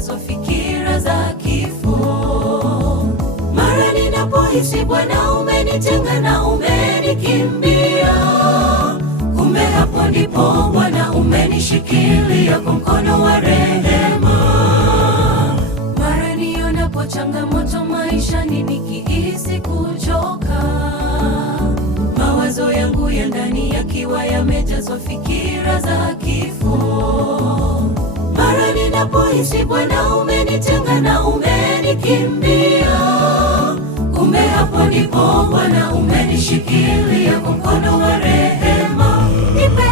yamejazwa fikira za kifo. Mara ninapohisi Bwana umenitenga na umenikimbia, kumbe hapo ndipo Bwana umenishikilia kwa mkono wa rehema. Mara nionapo changamoto maishani nikihisi kuchoka, mawazo yangu ya ndani yakiwa yamejazwa fikira za kifo. Mara ninapohisi Bwana umenitenga na umenikimbia, kumbe hapo ndipo Bwana umenishikilia kwa mkono wa rehema. Nipe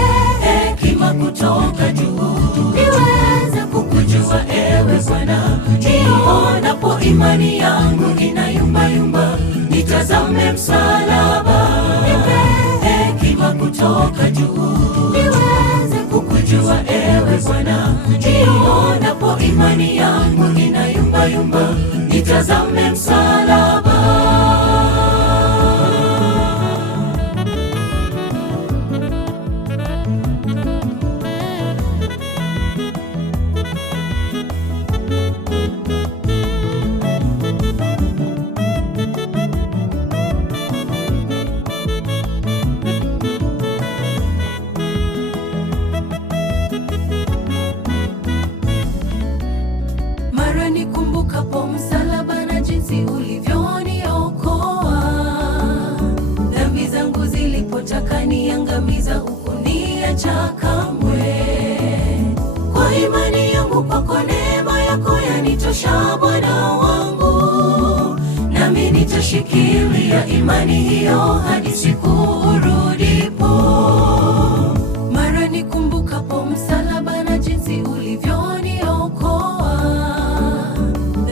hekima kutoka juu, niweze kukujua ewe Bwana. Nionapo imani yangu inayumbayumba, nitazame msalaba. Nipe hekima kutoka juu, niweze kukujua ewe Bwana. Nionapo imani yangu inayumbayumba, nitazame msalaba. Mara nikumbukapo msalaba na jinsi ulivyoniokoa, dhambi zangu zilipotaka niangamiza, hukuniacha kamwe. Kwa imani yangu kwako, neema yako yanitosha Bwana wangu, nami nitashikilia imani hiyo hadi siku urudipo. Mara nikumbukapo msalaba na jinsi ulivyoniokoa,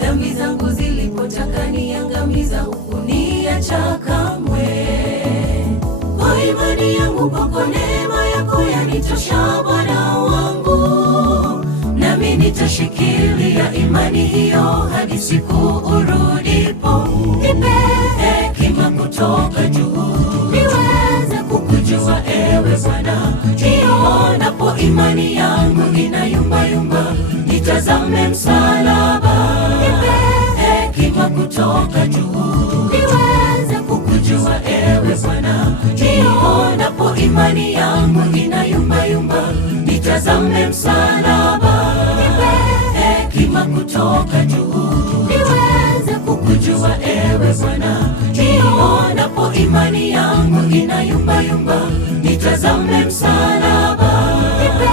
dhambi zangu zilipotaka niangamiza, hukuniacha kamwe. Kwa imani yangu kwako, neema yako yanitosha Bwana wangu, nami nitashikilia imani hiyo hadi siku urudipo. Nipe hekima kutoka juu, niweze kukujua ewe Bwana. Nionapo imani yangu inayumbayumba, nitazame msalaba. Nipe hekima kutoka juu, niweze kukujua ewe Bwana. Nionapo imani yangu inayumbayumba, nitazame msalaba. Nipe hekima kutoka juu, niweze kukujua ewe Bwana. Nionapo imani yangu inayumbayumba, nitazame msalaba. Nipe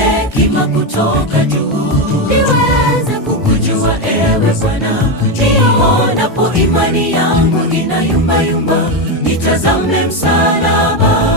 hekima kutoka juu, niweze kukujua ewe Bwana. Nionapo imani yangu inayumbayumba, nitazame msalaba. Nipe hekima kutoka juu, niweze kukujua ewe Bwana. Nionapo imani yangu inayumbayumba, nitazame msalaba. Nipe hekima kutoka juu, niweze kukujua ewe Bwana. Nionapo imani yangu inayumbayumba, nitazame msalaba.